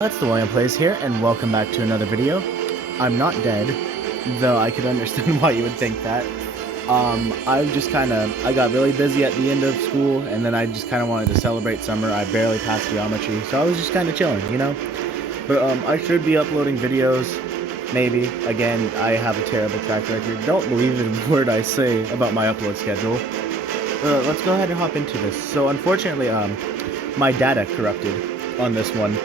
That's the William Plays here, and welcome back to another video. I'm not dead, though I could understand why you would think that. I got really busy at the end of school, and then I just kind of wanted to celebrate summer. I barely passed geometry, so I was just kind of chilling, you know? But I should be uploading videos, maybe. Again, I have a terrible track record. Don't believe a word I say about my upload schedule. Let's go ahead and hop into this. So unfortunately, my data corrupted on this one.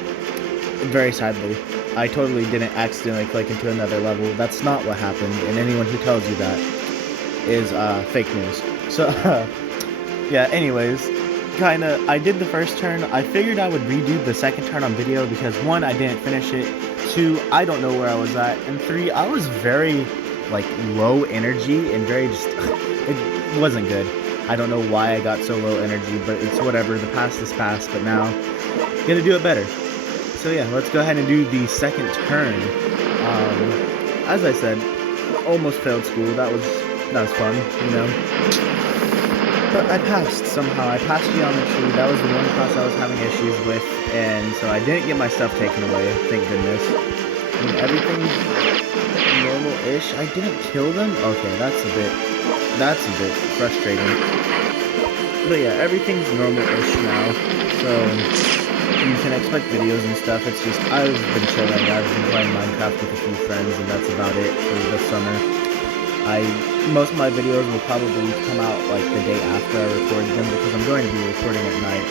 Very sadly. I totally didn't accidentally click into another level. That's not what happened, and anyone who tells you that is fake news. So, yeah, anyways, I did the first turn. I figured I would redo the second turn on video because 1, I didn't finish it, 2, I don't know where I was at, and 3, I was very, low energy and very it wasn't good. I don't know why I got so low energy, but it's whatever. The past is past, but now, gonna do it better. So yeah, let's go ahead and do the second turn. As I said, almost failed school. That was fun, you know. But I passed somehow. I passed geometry. That was the one class I was having issues with, and so I didn't get my stuff taken away. Thank goodness. I mean, everything's normal-ish. I didn't kill them. Okay, that's a bit frustrating. But yeah, everything's normal-ish now. So you can expect videos and stuff. It's just, I've been chilling. I've been playing Minecraft with a few friends, and that's about it for this summer. Most of my videos will probably come out the day after I record them because I'm going to be recording at night.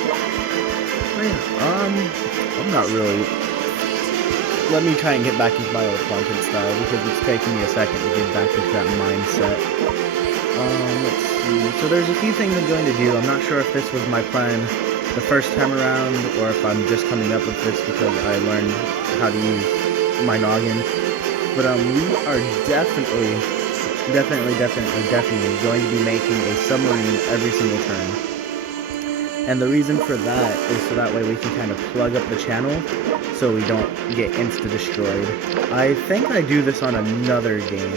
But yeah, I'm not really. Let me try and get back into my old content style because it's taking me a second to get back into that mindset. Let's see. So there's a few things I'm going to do. I'm not sure if this was my plan the first time around, or if I'm just coming up with this because I learned how to use my noggin. But we are definitely going to be making a submarine every single turn. And the reason for that is so that way we can kind of plug up the channel so we don't get insta-destroyed. I think I do this on another game.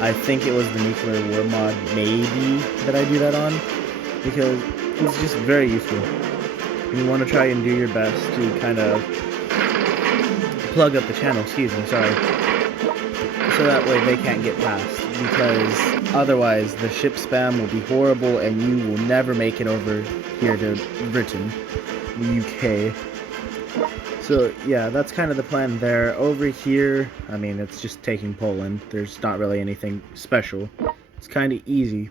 I think it was the Nuclear War mod, maybe, that I do that on, because it's just very useful. You want to try and do your best to kind of plug up the channel, so that way they can't get past, because otherwise the ship spam will be horrible and you will never make it over here to Britain, the UK. So yeah, that's kind of the plan there. Over here, I mean, it's just taking Poland. There's not really anything special. It's kind of easy.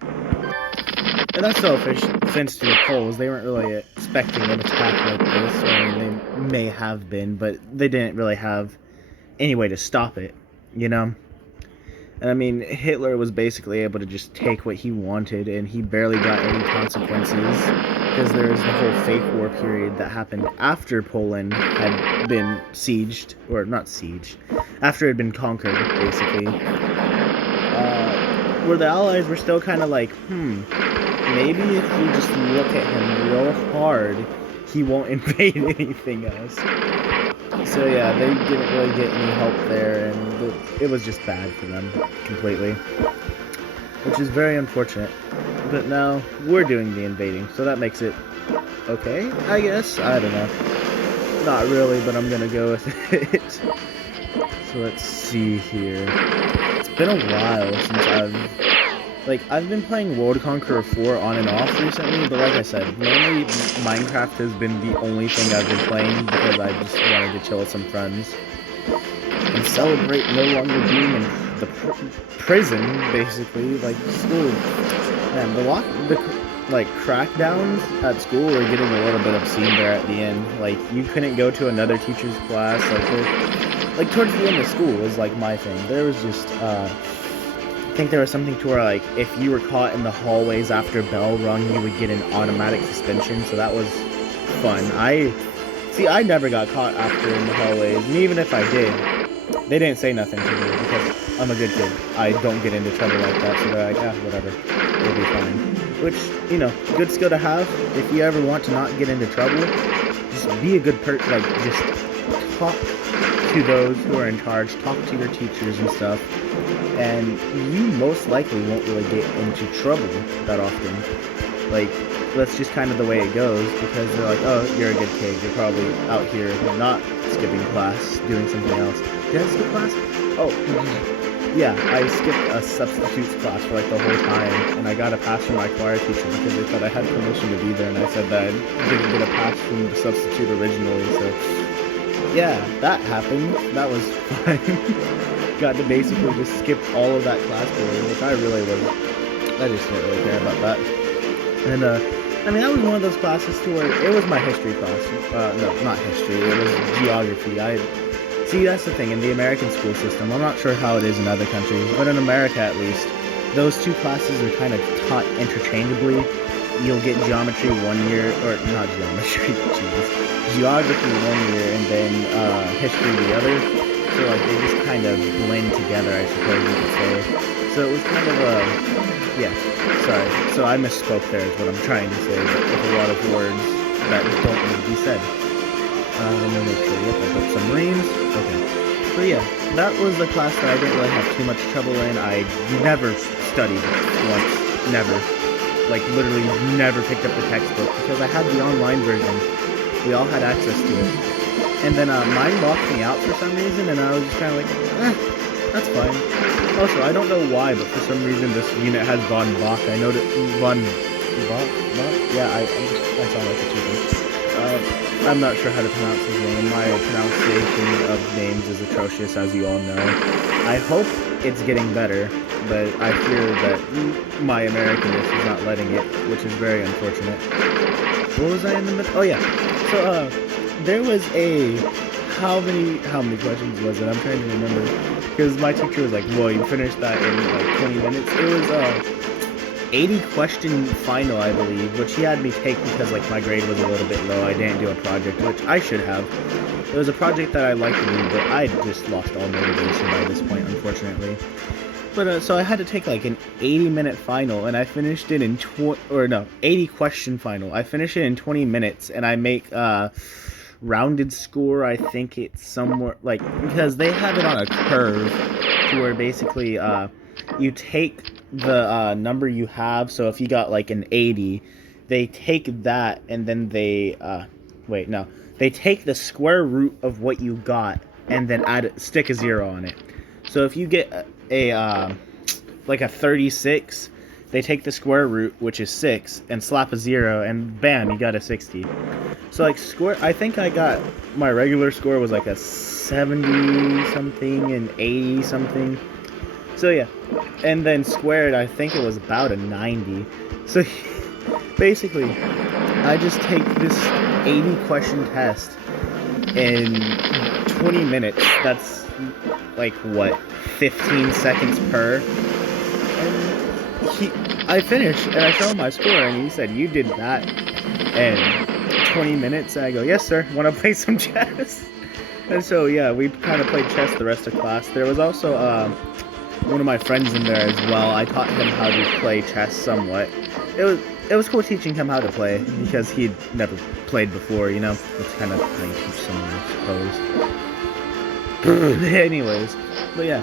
And that's selfish, since to the Poles, they weren't really expecting an attack like this. I mean, they may have been, but they didn't really have any way to stop it, you know? And I mean, Hitler was basically able to just take what he wanted, and he barely got any consequences, because there was the whole fake war period that happened after Poland had been sieged, or not sieged, after it had been conquered, basically. Where the Allies were still kind of like, maybe if we just look at him real hard, he won't invade anything else. So yeah, they didn't really get any help there, and it was just bad for them, completely. Which is very unfortunate. But now, we're doing the invading, so that makes it okay, I guess? I don't know. Not really, but I'm gonna go with it. So let's see here. It's been a while since I've been playing World Conqueror 4 on and off recently, but like I said, mainly Minecraft has been the only thing I've been playing because I just wanted to chill with some friends and celebrate no longer being in the prison, basically, school. Man, the crackdowns at school were getting a little bit obscene there at the end. You couldn't go to another teacher's class, towards the end of school was, my thing. There was just, I think there was something to where, if you were caught in the hallways after bell rung, you would get an automatic suspension, so that was fun. I never got caught after in the hallways, and even if I did, they didn't say nothing to me, because I'm a good kid. I don't get into trouble like that, so they're like, whatever, we'll be fine. Which, good skill to have. If you ever want to not get into trouble, just be a good person, just talk to those who are in charge, talk to your teachers and stuff, and you most likely won't really get into trouble that often. like, that's just kind of the way it goes, because they're like, oh, you're a good kid, you're probably out here not skipping class, doing something else. Did I skip class? Oh, yeah, I skipped a substitutes class for like the whole time, and I got a pass from my choir teacher because they thought I had permission to be there, and I said that I didn't get a pass from the substitute originally, so yeah, that happened. That was fun. Got to basically just skip all of that class period, which I just didn't really care about that. And I mean, that was one of those classes to where it was my history class. No, not history, it was geography. See, that's the thing, in the American school system, I'm not sure how it is in other countries, but in America at least, those two classes are kind of taught interchangeably. You'll get geometry one year, or not geometry, Jesus, geography one year, and then history the other. So like they just kind of blend together, I suppose you could say. So it was kind of yeah, sorry. So I misspoke there is what I'm trying to say, but with a lot of words that don't need to be said. Let me make sure, yep, I put some Marines. Okay. So yeah, that was a class that I didn't really have too much trouble in. I never studied once, never. Like literally never picked up the textbook because I had the online version. We all had access to it. And then mine locked me out for some reason, and I was just kind of like, that's fine. Also, I don't know why, but for some reason this unit has Von Bach. I know that Von Bach? Yeah, I sound like a chicken. I'm not sure how to pronounce his name. My pronunciation of names is atrocious, as you all know. I hope it's getting better, but I fear that my Americanness is not letting it, which is very unfortunate. What was I in the middle? Oh yeah. So there was a how many questions was it? I'm trying to remember because my teacher was like, "Whoa, you finished that in like 20 minutes." It was 80 question final, I believe, which he had me take because like my grade was a little bit low. I didn't do a project, which I should have. It was a project that I liked to do, but I just lost all motivation by this point, unfortunately. But so I had to take like an 80-minute final, and I finished it in 80 question final. I finished it in 20 minutes, and I make rounded score. I think it's somewhere like because they have it on a curve to where basically you take the number you have. So if you got like an 80, they take that and then they they take the square root of what you got and then stick a 0 on it. So if you get like a 36, they take the square root, which is 6, and slap a 0, and bam, you got a 60. So like I think I got my regular score was like a 70 something and 80 something. So yeah, and then squared, I think it was about a 90. So basically, I just take this 80 question test in 20 minutes. That's like what, 15 seconds per. And I finished and I showed him my score, and he said, "You did that in 20 minutes." And I go, "Yes, sir. Want to play some chess?" And so yeah, we kind of played chess the rest of class. There was also one of my friends in there as well. I taught him how to play chess somewhat. It was cool teaching him how to play because he'd never played before, you know. It's kind of how you teach someone, I suppose. Anyways, but yeah,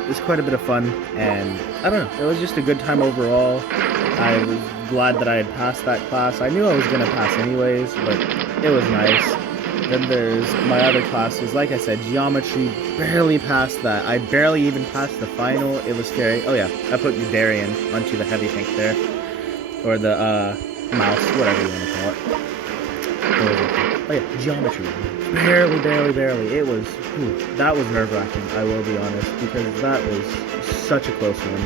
it was quite a bit of fun, and I don't know, it was just a good time overall. I was glad that I had passed that class. I knew I was gonna pass anyways, but it was nice. Then there's my other classes. Like I said, geometry, barely passed that. I barely even passed the final. It was scary. Oh yeah, I put Darian onto the heavy tank there. Or the mouse, whatever you want to call it. Oh yeah, geometry. Barely. It was, that was nerve-wracking, I will be honest, because that was such a close one.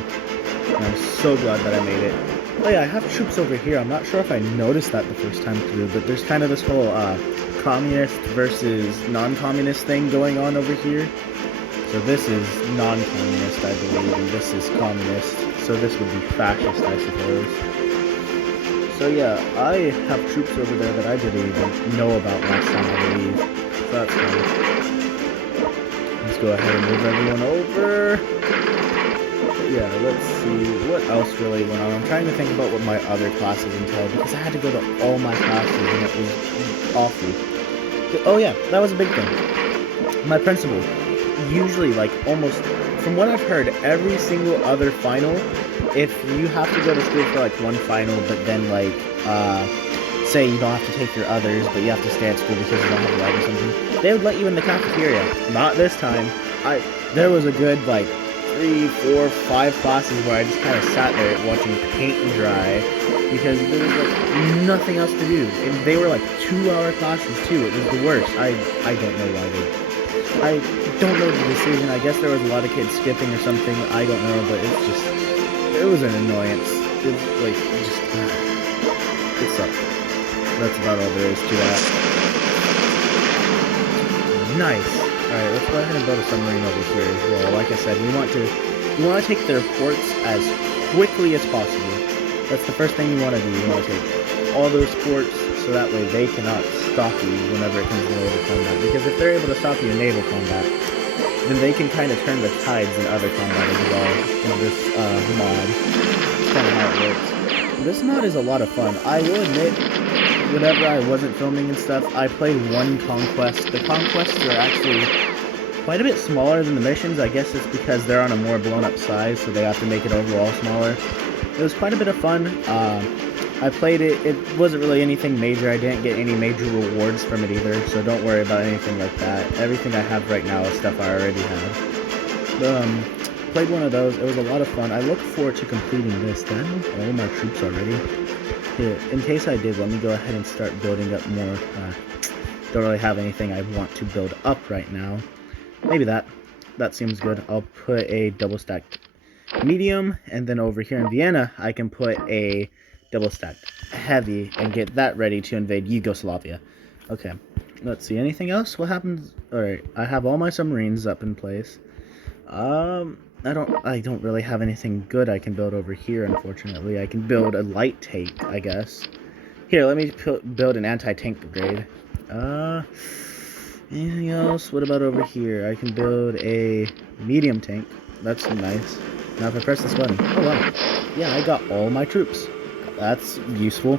And I'm so glad that I made it. Oh yeah, I have troops over here. I'm not sure if I noticed that the first time through, but there's kind of this whole communist versus non-communist thing going on over here. So this is non-communist, I believe, and this is communist. So this would be fascist, I suppose. So yeah, I have troops over there that I didn't even know about last time, I believe. So that's fine. Let's go ahead and move everyone over. Yeah, let's see what else really went on. I'm trying to think about what my other classes entailed because I had to go to all my classes and it was awful. Oh yeah, that was a big thing. My principal, usually like almost, from what I've heard, every single other final if you have to go to school for like one final, but then like say you don't have to take your others, but you have to stay at school because you don't have a light or something, they would let you in the cafeteria. Not this time. There was a good like 3, 4, 5 classes where I just kind of sat there watching paint dry because there was like nothing else to do. And they were like 2-hour classes too. It was the worst. I don't know why I don't know the decision. I guess there was a lot of kids skipping or something. I don't know, but it was an annoyance. It was like just it sucked. That's about all there is to that. Nice. Alright, let's go ahead and build a submarine over here as well. Like I said, we want to take their ports as quickly as possible. That's the first thing you want to do. You want to take all those ports so that way they cannot stop you whenever it comes to naval combat. Because if they're able to stop you in naval combat, then they can kind of turn the tides in other combat as well in this mod. That's kind of how it works. This mod is a lot of fun. I will admit, whenever I wasn't filming and stuff, I played one conquest. The conquests are actually quite a bit smaller than the missions. I guess it's because they're on a more blown up size, so they have to make it overall smaller. It was quite a bit of fun. I played it. It wasn't really anything major. I didn't get any major rewards from it either, so don't worry about anything like that. Everything I have right now is stuff I already have. Played one of those. It was a lot of fun. I look forward to completing this. Did I move all my troops already? Here, in case I did, let me go ahead and start building up more. Don't really have anything I want to build up right now. Maybe that seems good. I'll put a double stacked medium, and then over here in Vienna, I can put a double stacked heavy and get that ready to invade Yugoslavia. Okay, let's see. Anything else? What happens? All right, I have all my submarines up in place. I don't really have anything good I can build over here, unfortunately. I can build a light tank, I guess. Here, let me build an anti-tank brigade. Anything else? What about over here? I can build a medium tank. That's nice. Now if I press this button, oh wow. Yeah, I got all my troops. That's useful.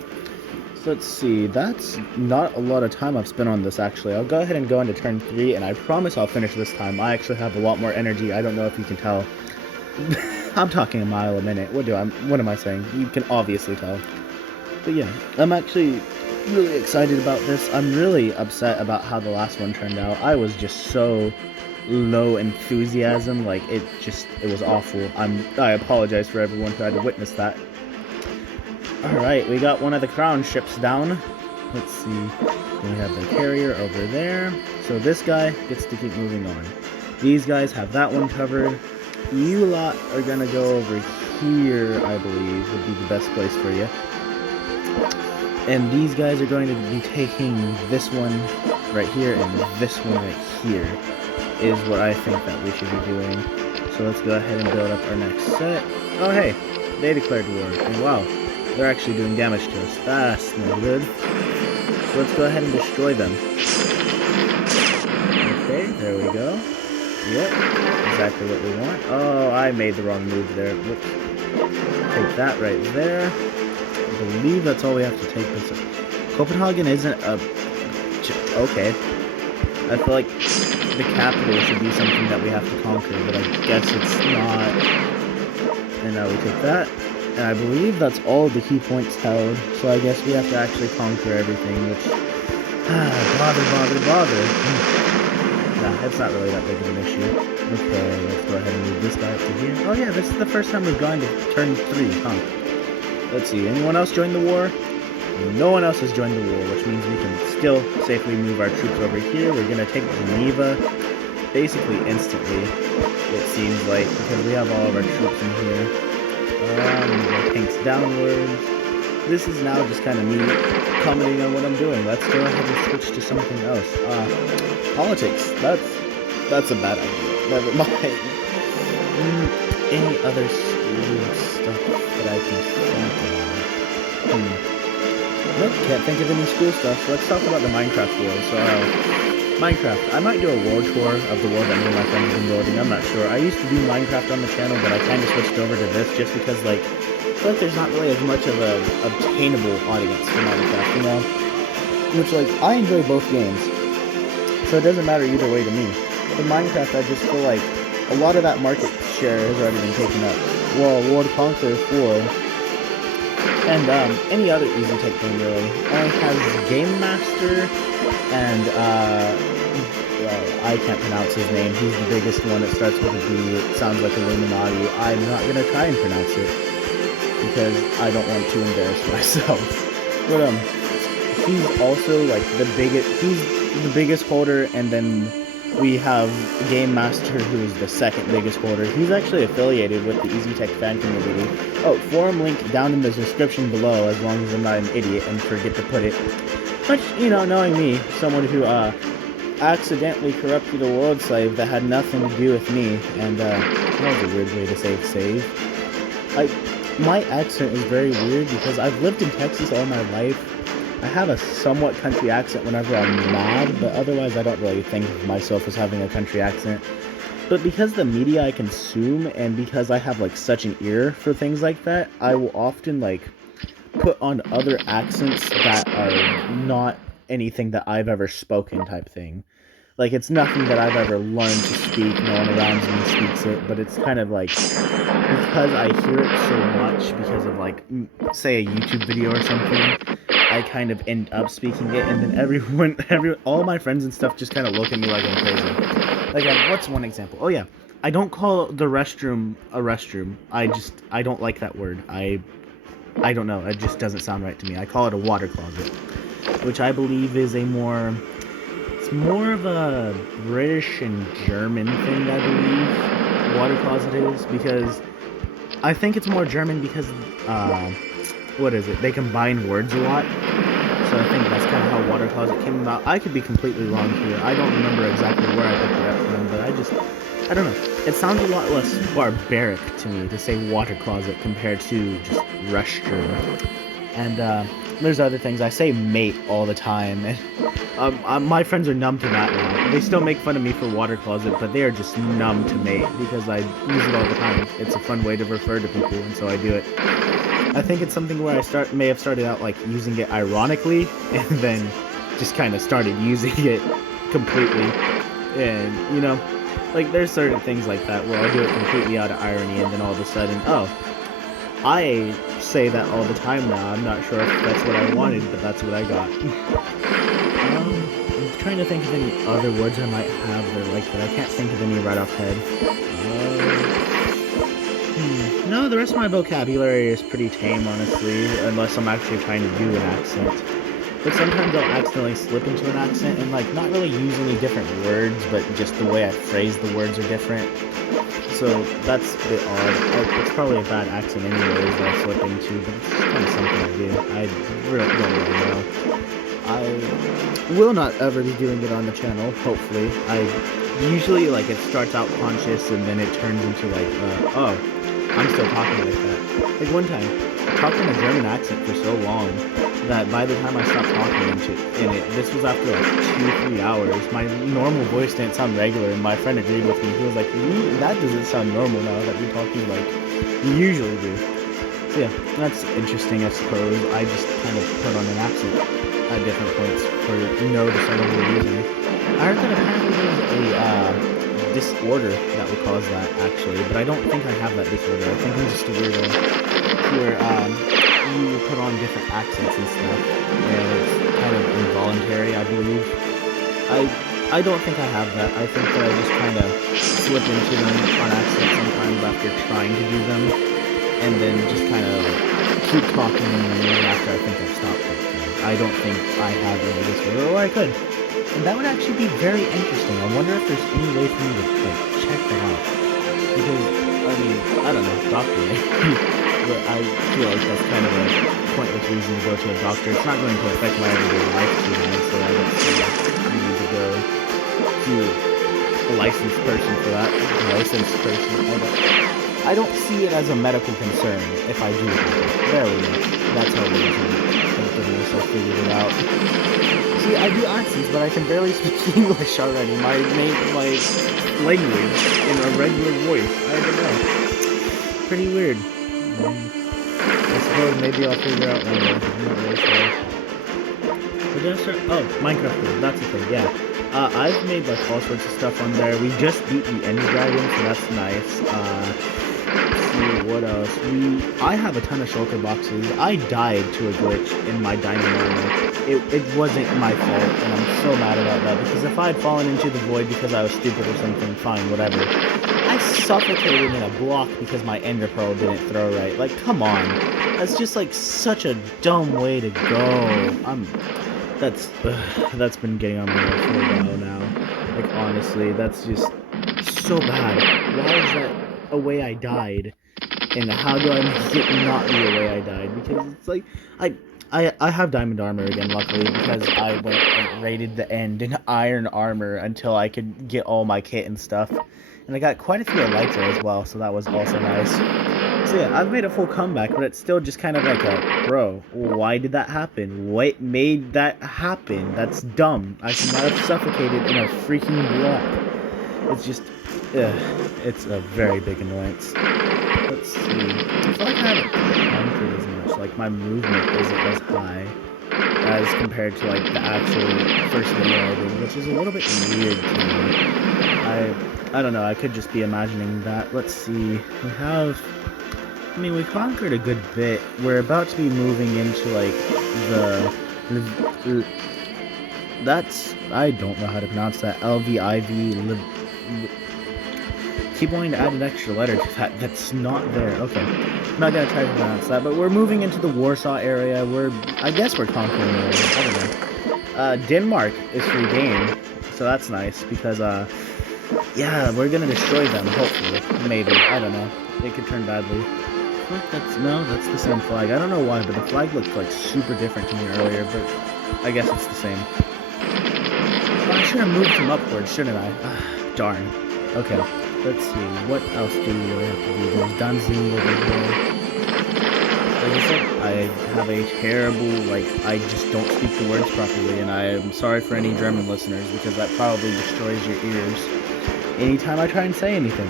So let's see, that's not a lot of time I've spent on this actually. I'll go ahead and go into turn 3, and I promise I'll finish this time. I actually have a lot more energy. I don't know if you can tell. I'm talking a mile a minute. What am I saying? You can obviously tell. But yeah, I'm actually really excited about this. I'm really upset about how the last one turned out. I was just so low enthusiasm. Like it was awful. I apologize for everyone who had to witness that. Alright, we got one of the crown ships down. Let's see. We have the carrier over there. So this guy gets to keep moving on. These guys have that one covered. You lot are gonna go over here, I believe, would be the best place for you. And these guys are going to be taking this one right here and this one right here is what I think that we should be doing. So let's go ahead and build up our next set. Oh hey, they declared war. And wow. They're actually doing damage to us. That's no good. So let's go ahead and destroy them. Okay, there we go. Yep, exactly what we want. Oh, I made the wrong move there. Whoops. Take that right there. I believe that's all we have to take. Copenhagen isn't a... Okay. I feel like the capital should be something that we have to conquer, but I guess it's not. And now we take that. And I believe that's all the key points held, so I guess we have to actually conquer everything, which... bother. Nah, it's not really that big of an issue. Okay, let's go ahead and move this guy up to here. Oh yeah, this is the first time we've gone to turn 3, huh? Let's see, anyone else join the war? No one else has joined the war, which means we can still safely move our troops over here. We're gonna take Geneva basically instantly, it seems like, because we have all of our troops in here. My tanks downwards. This is now just kind of me commenting on what I'm doing. Let's go ahead and switch to something else. Politics. That's a bad idea. Never mind. Any other school stuff that I can think of? Nope, can't think of any school stuff. So let's talk about the Minecraft world. So, Minecraft. I might do a world tour of the world that me and my friends have been building. I'm not sure. I used to do Minecraft on the channel, but I kind of switched over to this just because, like, I feel like there's not really as much of an obtainable audience for Minecraft, you know? Which, like, I enjoy both games, so it doesn't matter either way to me. But Minecraft, I just feel like a lot of that market share has already been taken up. well, World Conqueror 4, and any other easy type game really. It has Game Master, and well, I can't pronounce his name. He's the biggest one. It starts with a B. It sounds like Illuminati. I'm not gonna try and pronounce it because I don't want to embarrass myself. But he's also like the biggest. He's the biggest holder, and then we have Game Master, who is the second biggest holder. He's actually affiliated with the Easy Tech fan community. Oh, forum link down in the description below, as long as I'm not an idiot and forget to put it. But, you know, knowing me, someone who accidentally corrupted a world slave that had nothing to do with me, and that was a weird way to say save. My accent is very weird because I've lived in Texas all my life. I have a somewhat country accent whenever I'm mad, but otherwise I don't really think of myself as having a country accent. But because the media I consume, and because I have like such an ear for things like that, I will often like put on other accents that are not anything that I've ever spoken type thing. Like, it's nothing that I've ever learned to speak, no one around me speaks it, but it's kind of like, because I hear it so much, because of like, say a YouTube video or something, I kind of end up speaking it, and then all my friends and stuff just kind of look at me like I'm crazy. Like, what's one example? Oh yeah, I don't call the restroom a restroom. I don't like that word. I don't know, it just doesn't sound right to me. I call it a water closet, which I believe is it's more of a British and German thing, I believe, water closet is, because I think it's more German because, what is it, they combine words a lot, so I think that's kind of how water closet came about. I could be completely wrong here, I don't remember exactly where I picked it up from, but I don't know, it sounds a lot less barbaric to me to say water closet compared to just restroom. And there's other things. I say mate all the time, and my friends are numb to that now. They still make fun of me for water closet, but they are just numb to mate because I use it all the time. It's a fun way to refer to people, and so I do it. I think it's something where I may have started out like using it ironically, and then just kind of started using it completely. And you know, like there's certain things like that where I'll do it completely out of irony, and then all of a sudden, oh, I say that all the time now. I'm not sure if that's what I wanted, but that's what I got. I'm trying to think of any other words I might have that are like that. I can't think of any right off head. No, the rest of my vocabulary is pretty tame, honestly, unless I'm actually trying to do an accent. But sometimes I'll accidentally slip into an accent and like not really use any different words, but just the way I phrase the words are different. So that's a bit odd. It's probably a bad accent anyways that I slip into, but it's kind of something I do. I really don't really know. I will not ever be doing it on the channel, hopefully. I usually, like, it starts out conscious and then it turns into like, oh, I'm still talking like that. Like one time, I talked in a German accent for so long that by the time I stopped talking in it, this was after like 2-3 hours, my normal voice didn't sound regular, and my friend agreed with me. He was like, that doesn't sound normal now that you're talking like you usually do. So yeah, that's interesting, I suppose. I just kind of put on an accent at different points for noticing what we're using. I heard that apparently there's a disorder that would cause that, actually, but I don't think I have that disorder. I think I'm just a weirdo where you put on different accents and stuff, and it's kind of involuntary, I believe. I don't think I have that. I think that I just kind of slip into them on accident sometimes after trying to do them, and then just kind of keep talking after I think I've stopped talking. I don't think I have any disorder, or I could. And that would actually be very interesting. I wonder if there's any way for me to like check that out. Because, I mean, I don't know, doctor maybe. But I feel like that's kind of a pointless reason to go to a doctor. It's not going to affect my everyday life too much, so I don't see I need to go to a licensed person for that. I don't see it as a medical concern if I do that. There we go. That's how it is. Thank goodness I figured it out. See, I do accents, but I can barely speak English already. My language in a regular voice. I don't know. Pretty weird. I suppose maybe I'll figure out one day. I'm not really sure. But did I start? Oh, Minecraft. That's the thing. Yeah. I've made like all sorts of stuff on there. We just beat the End Dragon, so that's nice. Let's see what else. I have a ton of shulker boxes. I died to a glitch in my diamond armor. It wasn't my fault, and I'm so mad about that, because if I had fallen into the void because I was stupid or something, fine, whatever. I suffocated in a block because my ender pearl didn't throw right. Like, come on. That's just like such a dumb way to go. That's been getting on my nerves for a while now. Like, honestly, that's just so bad. Why is that a way I died? And how do I make it not be a way I died? Because it's like, I have diamond armor again, luckily, because I went and raided the end in iron armor until I could get all my kit and stuff. And I got quite a few elytra as well, so that was also nice. So yeah, I've made a full comeback, but it's still just kind of like a, bro, why did that happen? What made that happen? That's dumb. I should not have suffocated in a freaking block. It's just, it's a very big annoyance. Let's see. I feel like I haven't conquered as much. Like, my movement isn't as high as compared to, like, the actual first video I did, which is a little bit weird to me. I don't know. I could just be imagining that. Let's see. We conquered a good bit. We're about to be moving into, like, I don't know how to pronounce that. LVIV. Keep wanting to add an extra letter to that. That's not there. Okay. I'm not going to try to pronounce that, but we're moving into the Warsaw area. I guess we're conquering it. I don't know. Denmark is free game, so that's nice, because, yeah, we're going to destroy them, hopefully. Maybe. I don't know. It could turn badly. That's the same flag. I don't know why, but the flag looked, like, super different to me earlier, but I guess it's the same. I should have moved him upwards, shouldn't I? Darn. Okay. Let's see, what else do we really have to do? There's dancing over here. Like I said, I have a terrible, I just don't speak the words properly, and I am sorry for any German listeners, because that probably destroys your ears anytime I try and say anything.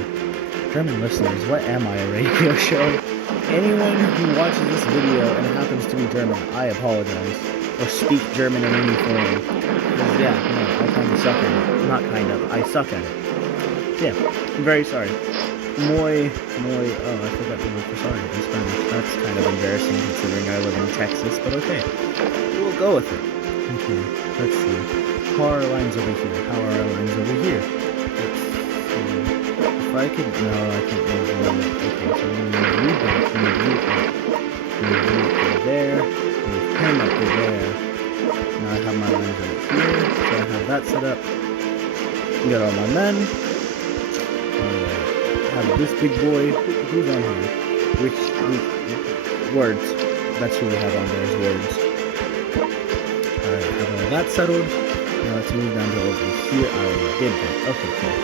German listeners, what am I, a radio show? Anyone who watches this video and happens to be German, I apologize. Or speak German in any form. Because, yeah, no, I kind of suck at it. Not kind of, I suck at it. Yeah, I'm very sorry. Oh, I forgot to look for sorry in Spanish. That's kind of embarrassing considering I live in Texas, but okay. We'll go with it. Okay, let's see. How are our lines over here? How are our lines over here? Let's see. If I could, no, I can't move them. Okay, so I'm going to move you back, move you up. Move you up to there, move him up to there. Now I have my lines right here, so I have that set up. Got all my men. Have this big boy. Who's on here? Which words? That's who we have on there is words. Alright, have all that settled. Now let's move down to over here. I already did that. Okay, cool.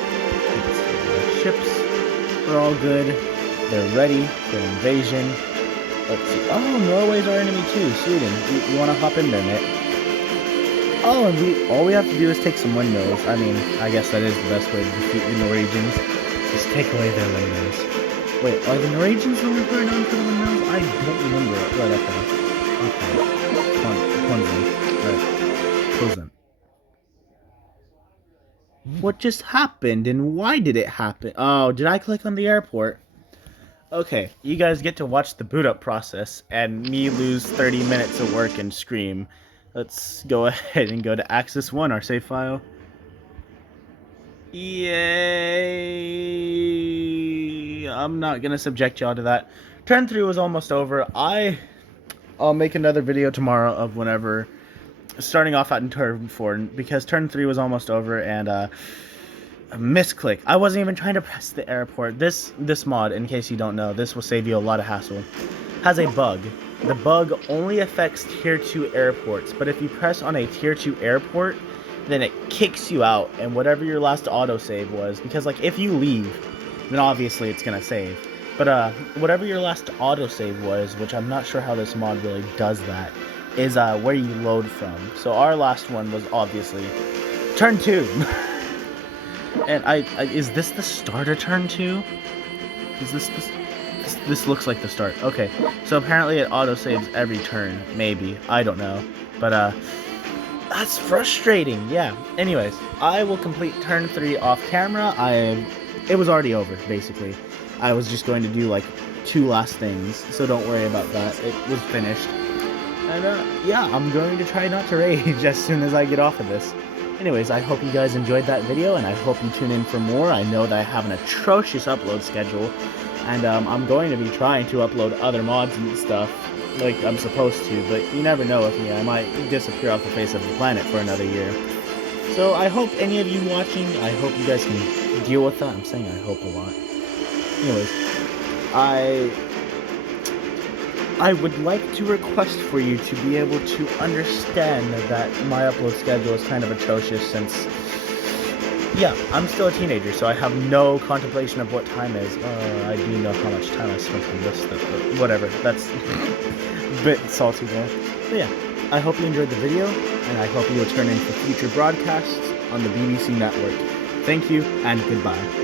Let's see. The ships are all good. They're ready for invasion. Let's see. Oh, Norway's our enemy too. Sweden. You want to hop in there, mate? Oh, and all we have to do is take some windmills. I mean, I guess that is the best way to defeat the Norwegians. Just take away their windmills. Wait, are the Norwegians the ones who are known for the windmills? I don't remember it. Right, okay. Close them. What just happened, and why did it happen? Oh, did I click on the airport? Okay, you guys get to watch the boot up process, and me lose 30 minutes of work and scream. Let's go ahead and go to Axis 1, our save file. Yay! I'm not gonna subject y'all to that. Turn 3 was almost over. I'll make another video tomorrow of whenever, starting off at turn 4, because turn 3 was almost over, and a misclick. I wasn't even trying to press the airport. This mod, in case you don't know, this will save you a lot of hassle, has a bug. The bug only affects tier 2 airports, but if you press on a tier 2 airport, then it kicks you out, and whatever your last autosave was, because, like, if you leave, then obviously it's gonna save, but, whatever your last autosave was, which I'm not sure how this mod really does that, is, where you load from. So our last one was, obviously, turn 2, and is this the start of turn 2? Is this looks like the start. Okay, so apparently it autosaves every turn, maybe, I don't know, but, that's frustrating, yeah. Anyways, I will complete turn 3 off camera. It was already over, basically. I was just going to do like 2 last things, so don't worry about that. It was finished. And yeah, I'm going to try not to rage as soon as I get off of this. Anyways, I hope you guys enjoyed that video, and I hope you tune in for more. I know that I have an atrocious upload schedule, and I'm going to be trying to upload other mods and stuff like I'm supposed to, but you never know with me. I might disappear off the face of the planet for another year. So I hope any of you watching, I hope you guys can deal with that. I'm saying I hope a lot. Anyways, I would like to request for you to be able to understand that my upload schedule is kind of atrocious since, yeah, I'm still a teenager, so I have no contemplation of what time is. I do know how much time I spent on this stuff, but whatever, that's a bit salty there. But yeah, I hope you enjoyed the video, and I hope you will turn in for future broadcasts on the BBC network. Thank you, and goodbye.